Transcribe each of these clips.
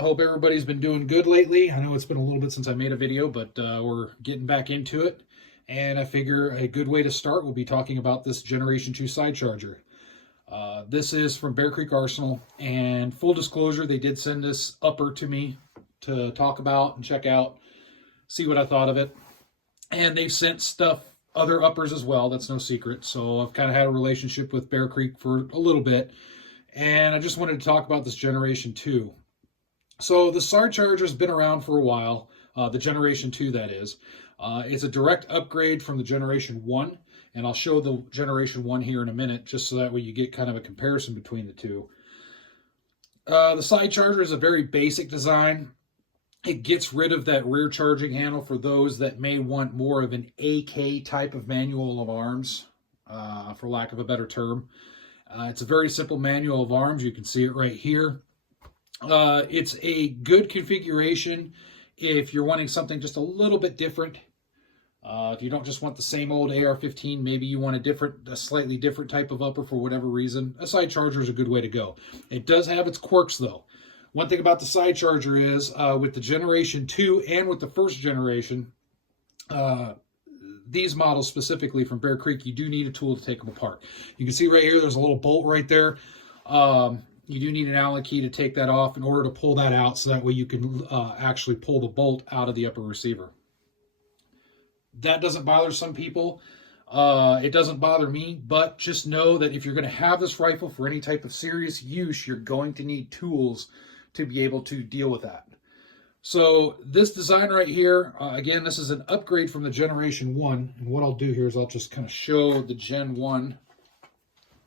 I hope everybody's been doing good lately. I know it's been a little bit since I made a video, but we're getting back into it. And I figure a good way to start will be talking about this Generation 2 side charger. This is from Bear Creek Arsenal, and full disclosure, they did send this upper to me to talk about and check out, see what I thought of it. And they've sent other uppers as well, that's no secret. So I've kind of had a relationship with Bear Creek for a little bit. And I just wanted to talk about this Generation 2. So the side charger has been around for a while, the Generation 2 that is. It's a direct upgrade from the Generation 1, and I'll show the Generation 1 here in a minute, just so that way you get kind of a comparison between the two. The side charger is a very basic design. It gets rid of that rear charging handle for those that may want more of an AK type of manual of arms, for lack of a better term. It's a very simple manual of arms. You can see it right here. It's a good configuration if you're wanting something just a little bit different. If you don't just want the same old AR-15, maybe you want a slightly different type of upper for whatever reason, a side charger is a good way to go. It does have its quirks though. One thing about the side charger is with the Generation 2 and with the first generation, these models specifically from Bear Creek, you do need a tool to take them apart. You can see right here, there's a little bolt right there. You do need an Allen key to take that off in order to pull that out, so that way you can actually pull the bolt out of the upper receiver. That doesn't bother some people. It doesn't bother me, but just know that if you're going to have this rifle for any type of serious use, you're going to need tools to be able to deal with that. So this design right here, again, this is an upgrade from the Generation 1. And what I'll do here is I'll just kind of show the Gen 1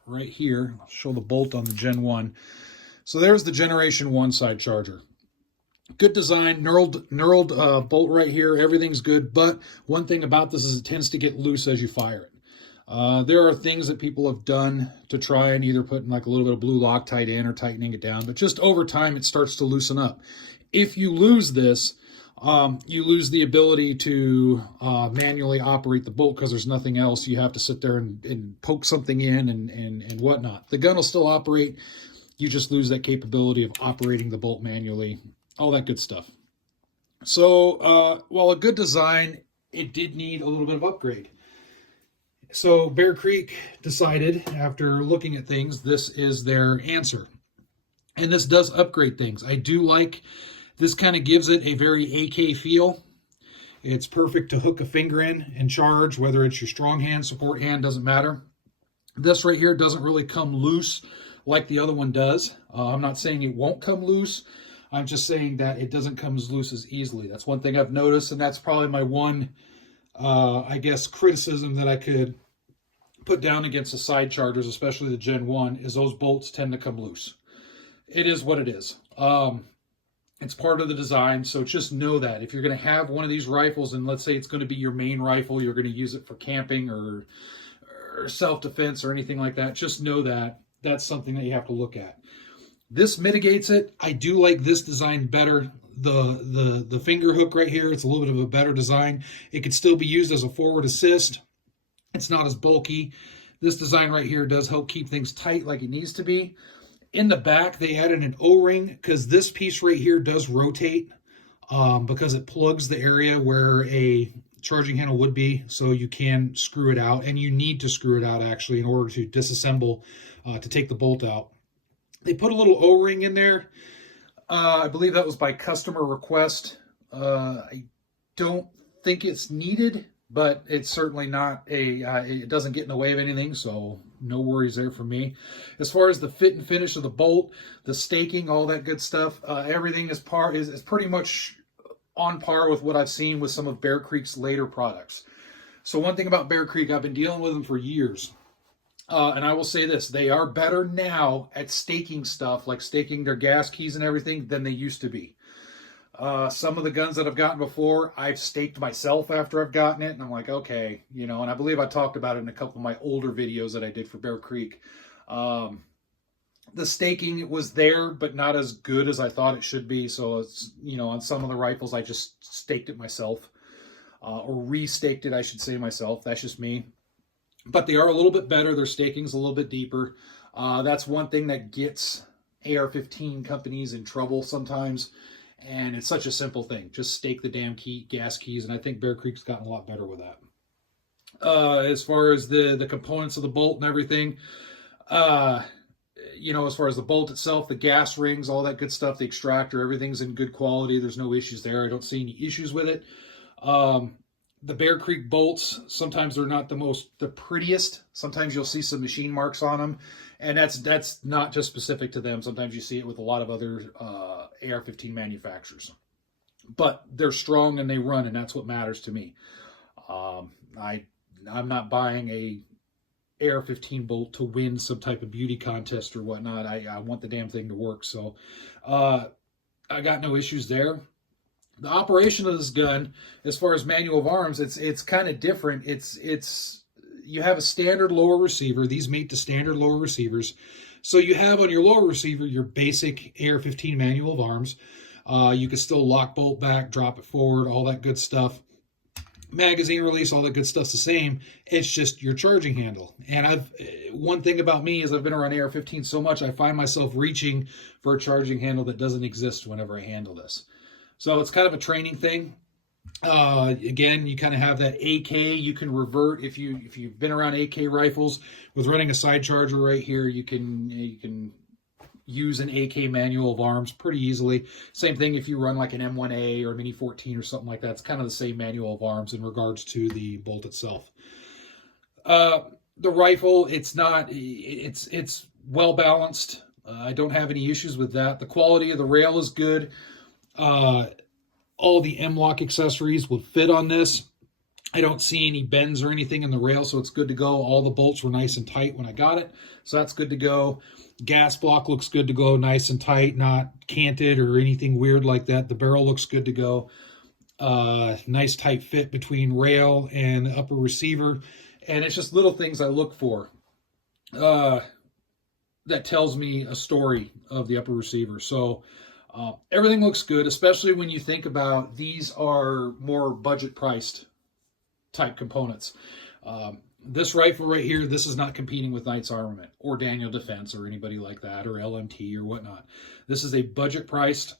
right here. I'll show the bolt on the Gen 1. So there's the Generation 1 side charger. Good design, knurled bolt right here. Everything's good, but one thing about this is it tends to get loose as you fire it. There are things that people have done to try and either put like a little bit of blue Loctite in or tightening it down, but just over time it starts to loosen up. If you lose this, you lose the ability to manually operate the bolt because there's nothing else. You have to sit there and poke something in and whatnot. The gun will still operate. You just lose that capability of operating the bolt manually, all that good stuff. So while a good design, it did need a little bit of upgrade. So Bear Creek decided, after looking at things, this is their answer. And this does upgrade things. I do like, this kind of gives it a very AK feel. It's perfect to hook a finger in and charge, whether it's your strong hand, support hand, doesn't matter. This right here doesn't really come loose like the other one does. I'm not saying it won't come loose. I'm just saying that it doesn't come as loose as easily. That's one thing I've noticed, and that's probably my one, I guess, criticism that I could put down against the side chargers, especially the Gen 1, is those bolts tend to come loose. It is what it is. It's part of the design, so just know that. If you're going to have one of these rifles, and let's say it's going to be your main rifle, you're going to use it for camping or self-defense or anything like that, just know that that's something that you have to look at. This mitigates it. I do like this design better. The finger hook right here, it's a little bit of a better design. It could still be used as a forward assist. It's not as bulky. This design right here does help keep things tight like it needs to be. In the back, they added an O-ring because this piece right here does rotate because it plugs the area where a charging handle would be, so you can screw it out, and you need to screw it out actually in order to disassemble to take the bolt out. They put a little O-ring in there. I believe that was by customer request. I don't think it's needed, but it's certainly not it doesn't get in the way of anything, so no worries there for me. As far as the fit and finish of the bolt, the staking, all that good stuff, everything is pretty much on par with what I've seen with some of Bear Creek's later products. So one thing about Bear Creek, I've been dealing with them for years. And I will say this, they are better now at staking stuff, like staking their gas keys and everything, than they used to be. Some of the guns that I've gotten before, I've staked myself after I've gotten it, and I'm like, okay, you know, and I believe I talked about it in a couple of my older videos that I did for Bear Creek. The staking was there, but not as good as I thought it should be, so it's, you know, on some of the rifles, I just staked it myself, or re-staked it, I should say myself. That's just me. But they are a little bit better. Their staking's a little bit deeper. That's one thing that gets AR-15 companies in trouble sometimes. And it's such a simple thing. Just stake the damn gas keys. And I think Bear Creek's gotten a lot better with that. As far as the components of the bolt and everything, as far as the bolt itself, the gas rings, all that good stuff, the extractor, everything's in good quality. There's no issues there. I don't see any issues with it. The Bear Creek bolts, sometimes they're not the prettiest. Sometimes you'll see some machine marks on them, and that's not just specific to them. Sometimes you see it with a lot of other AR-15 manufacturers. But they're strong and they run, and that's what matters to me. I'm not buying a AR-15 bolt to win some type of beauty contest or whatnot. I want the damn thing to work. So I got no issues there. The operation of this gun, as far as manual of arms, it's kind of different. You have a standard lower receiver. These mate to standard lower receivers. So you have on your lower receiver your basic AR-15 manual of arms. You can still lock bolt back, drop it forward, all that good stuff. Magazine release, all that good stuff's the same. It's just your charging handle. And one thing about me is I've been around AR-15 so much, I find myself reaching for a charging handle that doesn't exist whenever I handle this. So it's kind of a training thing. Again, you kind of have that AK. You can revert if you've been around AK rifles with running a side charger right here. You can use an AK manual of arms pretty easily. Same thing if you run like an M1A or a Mini 14 or something like that. It's kind of the same manual of arms in regards to the bolt itself. The rifle, it's well balanced. I don't have any issues with that. The quality of the rail is good. All the M-LOK accessories will fit on this. I don't see any bends or anything in the rail, so it's good to go. All the bolts were nice and tight when I got it, so that's good to go. Gas block looks good to go, nice and tight, not canted or anything weird like that. The barrel looks good to go. Nice tight fit between rail and the upper receiver, and it's just little things I look for that tells me a story of the upper receiver. So everything looks good, especially when you think about these are more budget priced type components. This rifle right here, this is not competing with Knight's Armament or Daniel Defense or anybody like that or LMT or whatnot. This is a budget priced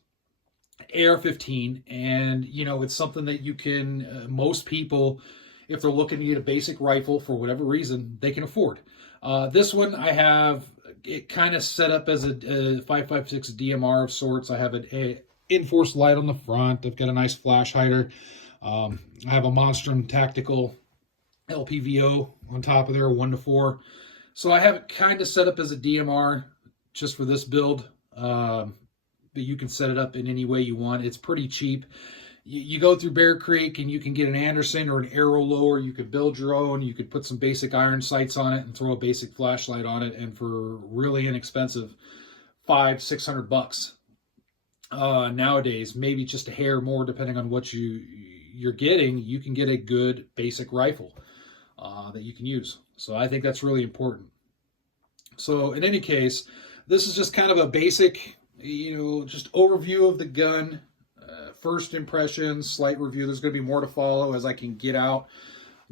AR-15, and it's something that you can, most people, if they're looking to get a basic rifle for whatever reason, they can afford. This one I have it kind of set up as a 5.56 DMR of sorts. I have an enforced light on the front. I've got a nice flash hider. I have a Monstrum Tactical LPVO on top of there, 1-4. So I have it kind of set up as a DMR just for this build. But you can set it up in any way you want. It's pretty cheap. You go through Bear Creek and you can get an Anderson or an Arrow lower. You could build your own. You could put some basic iron sights on it and throw a basic flashlight on it. And for really inexpensive, $500-600 nowadays, maybe just a hair more depending on what you're getting, you can get a good basic rifle that you can use. So I think that's really important. So in any case, this is just kind of a basic, just overview of the gun. First impressions, slight review. There's going to be more to follow as I can get out,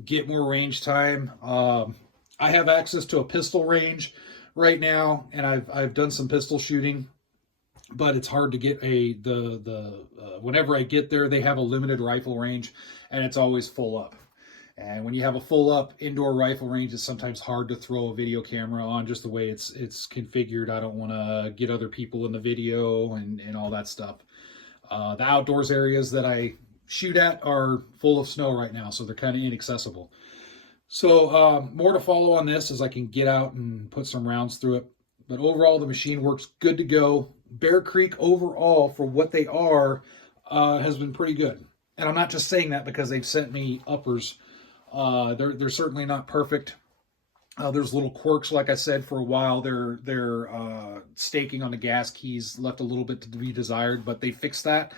get more range time. I have access to a pistol range right now, and I've done some pistol shooting, but it's hard to get whenever I get there, they have a limited rifle range, and it's always full up. And when you have a full up indoor rifle range, it's sometimes hard to throw a video camera on just the way it's configured. I don't want to get other people in the video and all that stuff. The outdoors areas that I shoot at are full of snow right now, so they're kind of inaccessible. So more to follow on this as I can get out and put some rounds through it. But overall, the machine works good to go. Bear Creek overall, for what they are, has been pretty good. And I'm not just saying that because they've sent me uppers. They're certainly not perfect. There's little quirks, like I said, for a while. Their staking on the gas keys left a little bit to be desired, but they fixed that,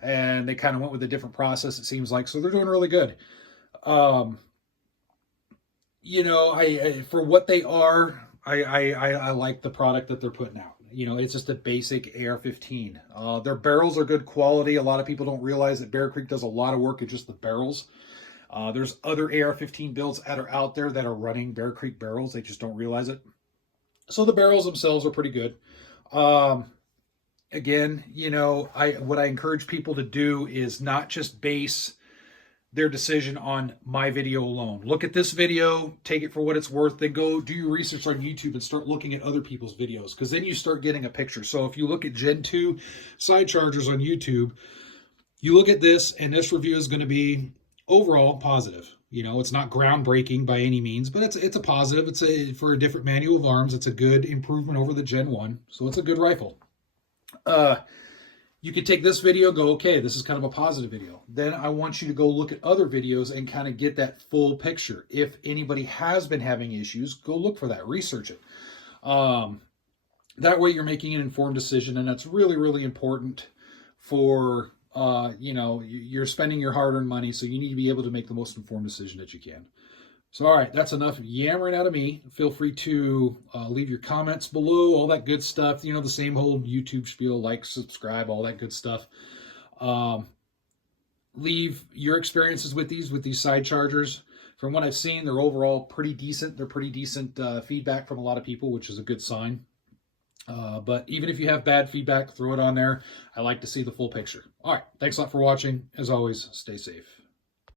and they kind of went with a different process, it seems like. So they're doing really good. For what they are, I like the product that they're putting out. It's just a basic AR-15. Their barrels are good quality. A lot of people don't realize that Bear Creek does a lot of work at just the barrels. There's other AR-15 builds that are out there that are running Bear Creek barrels. They just don't realize it. So the barrels themselves are pretty good. Again, you know, what I encourage people to do is not just base their decision on my video alone. Look at this video, take it for what it's worth, then go do your research on YouTube and start looking at other people's videos, because then you start getting a picture. So if you look at Gen 2 side chargers on YouTube, you look at this, and this review is going to be overall positive. You know, it's not groundbreaking by any means, but it's a positive. For a different manual of arms, it's a good improvement over the Gen 1. So it's a good rifle. You could take this video and go, okay, this is kind of a positive video. Then I want you to go look at other videos and kind of get that full picture. If anybody has been having issues, go look for that, research it. That way you're making an informed decision, and that's really, really important for, you know, you're spending your hard-earned money, so you need to be able to make the most informed decision that you can. So, all right, that's enough yammering out of me. Feel free to leave your comments below, all that good stuff. You know, the same whole YouTube spiel, like, subscribe, all that good stuff. Leave your experiences with these side chargers. From what I've seen, they're overall pretty decent. They're pretty decent feedback from a lot of people, which is a good sign. But even if you have bad feedback, throw it on there. I like to see the full picture. All right, thanks a lot for watching. As always, stay safe.